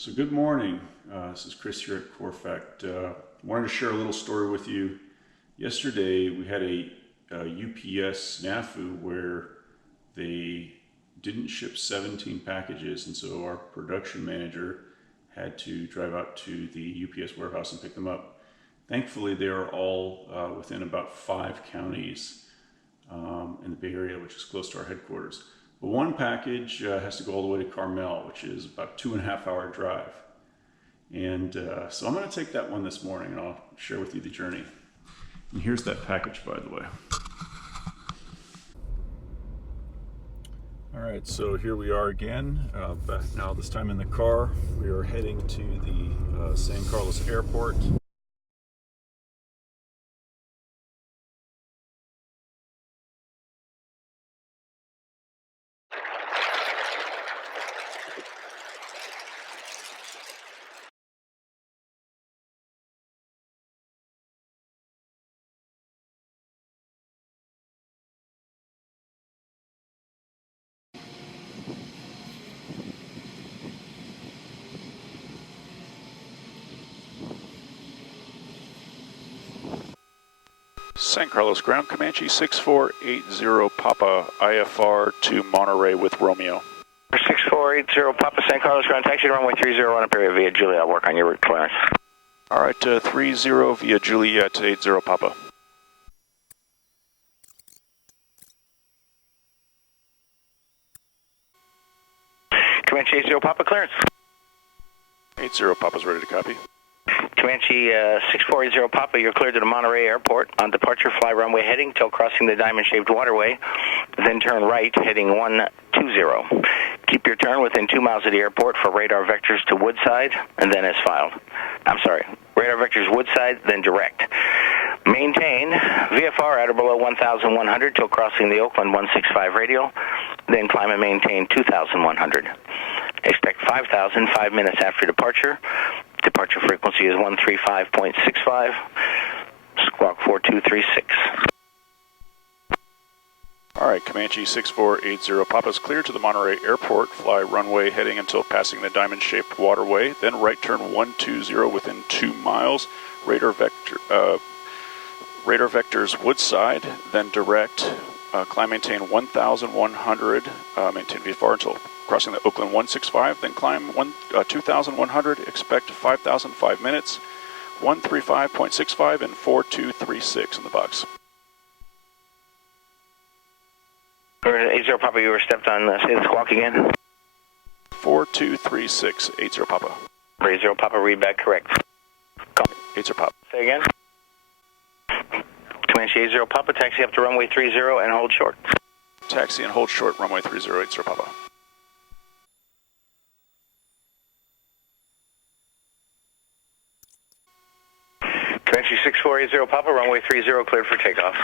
So good morning. This is Chris here at Corefact. Wanted to share a little story with you. Yesterday we had a UPS snafu where they didn't ship 17 packages, and so our production manager had to drive out to the UPS warehouse and pick them up. Thankfully, they are all within about 5 counties in the Bay Area, which is close to our headquarters. But one package has to go all the way to Carmel, which is about 2.5-hour drive. And so I'm going to take that one this morning, and I'll share with you the journey. And here's that package, by the way. All right, so here we are again, back now this time in the car. We are heading to the San Carlos airport. San Carlos ground, Comanche 6480 Papa, IFR to Monterey with Romeo. 6480 Papa, San Carlos ground, taxi to runway 30 on up area via Juliet. I'll work on your route clearance. All right, 30 via Juliet, 80 Papa. Comanche 80 Papa, clearance. 80 Papa's ready to copy. Comanche 6480 Papa, you're cleared to the Monterey Airport. On departure, fly runway heading till crossing the diamond-shaped waterway, then turn right, heading 120. Keep your turn within 2 miles of the airport for radar vectors to Woodside, and then as filed. I'm sorry, radar vectors Woodside, then direct. Maintain VFR at or below 1,100 till crossing the Oakland 165 radial, then climb and maintain 2,100. Expect 5,000 5 minutes after departure. Departure frequency is 135.65, squawk 4236. All right, Comanche 6480 Papa's cleared to the Monterey Airport. Fly runway heading until passing the diamond-shaped waterway, then right turn 120 within 2 miles. Radar vectors Woodside, then direct. Climb maintain 1,100, maintain VFR until crossing the Oakland 165, then climb 2,100, expect 5,000 5 minutes, 135.65 and 4236 in the box. 80 Papa, you were stepped on, say the squawk again. 4236, 80 Papa. 80 Papa, read back correct. Call. 80 Papa. Say again. Comanche 80 Papa, taxi up to runway 30 and hold short. Taxi and hold short, runway 30, 80 Papa. Comanche 6480 Papa, runway 30 cleared for takeoff.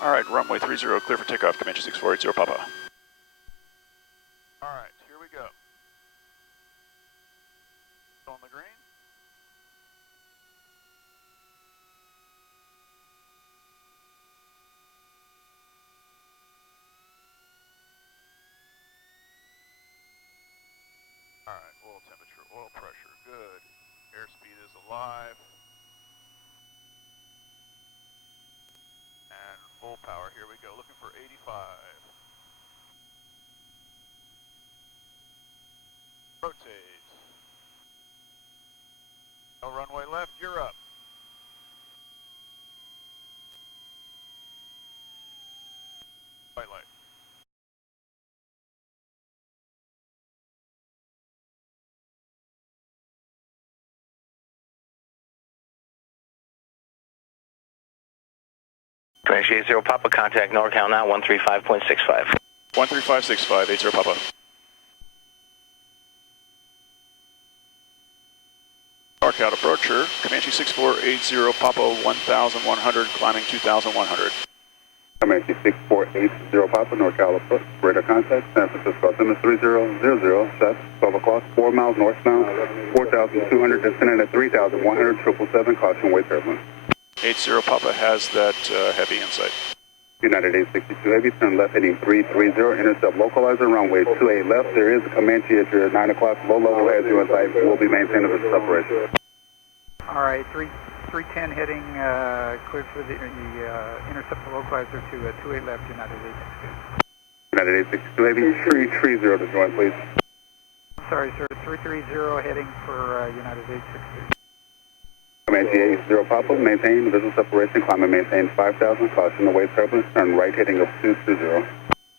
All right, runway 30 clear for takeoff, Comanche 6480 Papa. All right, here we go. On the green. All right, oil temperature, oil pressure, good. Airspeed is alive. And full power, here we go, looking for 85. Rotate. No runway left, you're up. White light. Comanche 80 Papa, contact NorCal now, 135.65. 13565, 80 Papa. NorCal approacher, Comanche 6480 Papa, 1,100, climbing 2,100. Comanche 6480 Papa, NorCal approach, radar contact, San Francisco, altimeter 3000, set, 12 o'clock, 4 miles northbound, 4,200, descending at 3,100, 777, caution, wait turbulence. 80 Papa has that heavy insight. United 862 Heavy, turn left heading 330, intercept localizer, runway 28 left. There is a Comanche at your 9 o'clock, low level has you in sight, will be maintaining the separation. All right, 310 heading, cleared for the intercept the localizer to 28 left, United 862. United 862 Heavy, 330 to join, please. I'm sorry, sir, 330 heading for United 862. Comanche 80 Papa, maintain visual separation, climb and maintain 5,000, caution the wave turbulence, turn right heading up 220.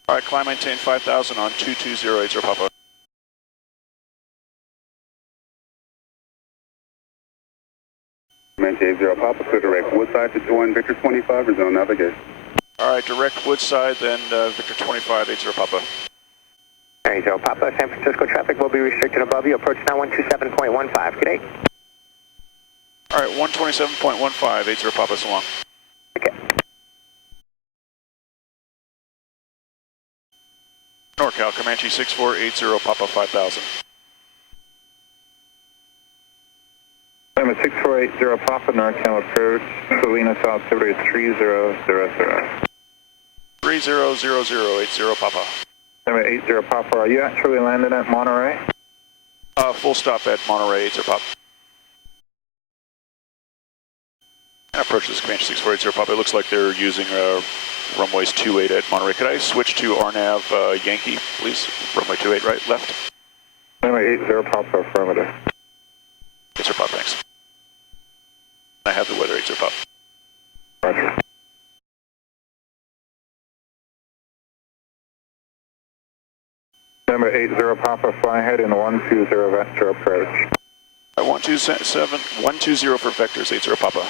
All right, climb maintain 5,000 on 22080 Papa. Comanche 80 Papa, clear direct Woodside to join Victor 25, resume navigation. All right, direct Woodside, then Victor 2580 Papa. 80 Papa, San Francisco traffic will be restricted above you. Approach now 127.15. Good day. All right, 127.15, 80 Papa, so long. Okay. NorCal, Comanche 6480 Papa 5000. Number 6480 Papa, NorCal approach, Salina South Silver 3000. 300080 Papa. Number 80 Papa, are you actually landing at Monterey? Full stop at Monterey 80 Papa. And approach this Comanche 6480 Papa. It looks like they're using runways 28 at Monterey. Could I switch to RNAV Yankee, please? Runway 28 right, left. Number 80 Papa, affirmative. 80 Papa, thanks. I have the weather 80 Papa. Roger. Number 80 Papa, fly ahead in 120 Vector approach. 120 for vectors 80 Papa.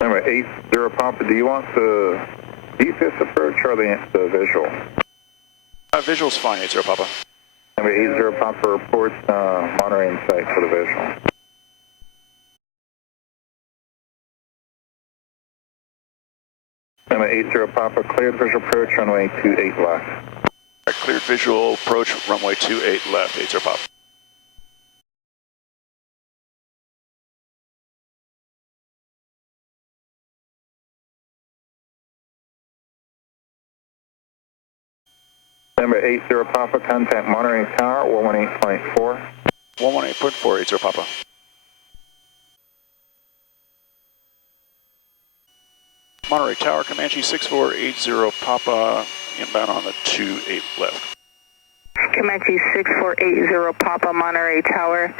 Number 80 Papa, do you want the deepest approach or the visual? Visual's fine 80 Papa. Number 80 Papa reports Monterey in sight for the visual. Number 80 Papa, cleared visual approach, runway 28 left. Cleared visual approach, runway 28 left 80 Papa. Number 80 Papa, contact Monterey Tower, 118.4. 118.4 80 Papa. Monterey Tower, Comanche 6480 Papa, inbound on the 28 left. Comanche 6480 Papa, Monterey Tower.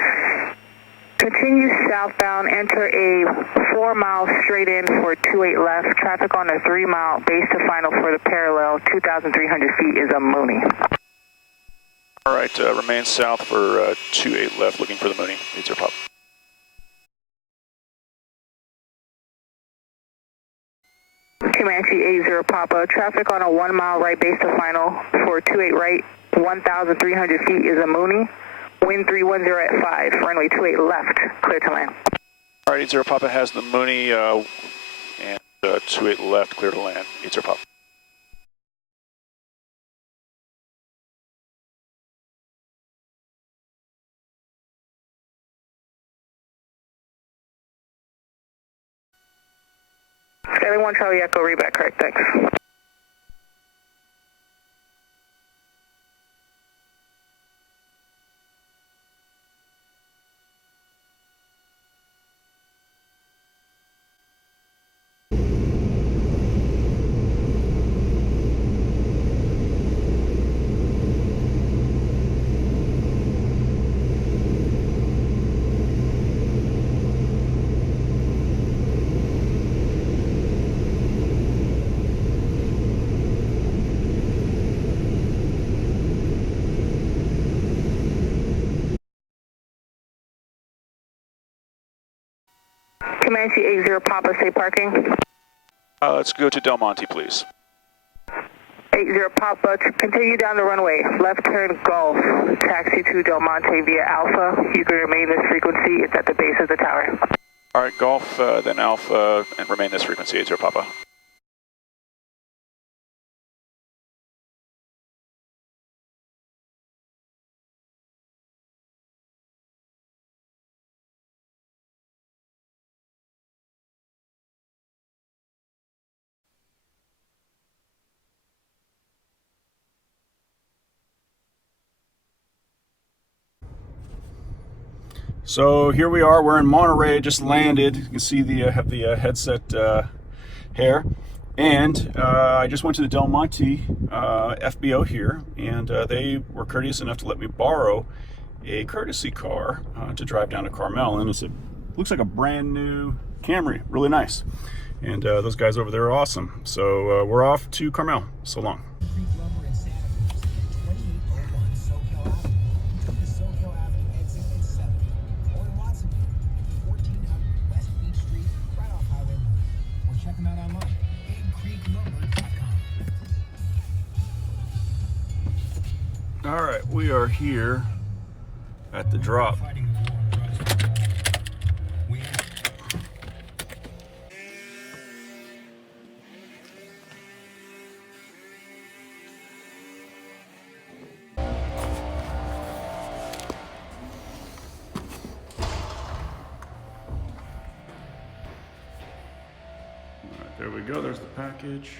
Continue southbound, enter a 4 mile straight in for 28 left. Traffic on a 3 mile base to final for the parallel, 2,300 feet is a Mooney. All right, remain south for 28 left, looking for the Mooney 80 Papa. Comanche 80 Papa, traffic on a 1 mile right base to final for 28 right, 1,300 feet is a Mooney. Wind 310 at 5, runway 28 left, clear to land. All right, 80 Papa has the Mooney and 28 left, clear to land, 80 Papa. Skyline 1 Charlie Echo, reback, correct, thanks. Comanche 80 Papa, say parking. Let's go to Del Monte, please. 80 Papa, to continue down the runway, left turn Golf, taxi to Del Monte via Alpha. You can remain this frequency, it's at the base of the tower. All right, Golf, then Alpha, and remain this frequency 80 Papa. So here we are, we're in Monterey, just landed. You can see the have the headset hair. And I just went to the Del Monte FBO here, and they were courteous enough to let me borrow a courtesy car to drive down to Carmel. And looks like a brand new Camry, really nice. And those guys over there are awesome. So we're off to Carmel. So long. All right, we are here at the drop. All right, there we go. There's the package.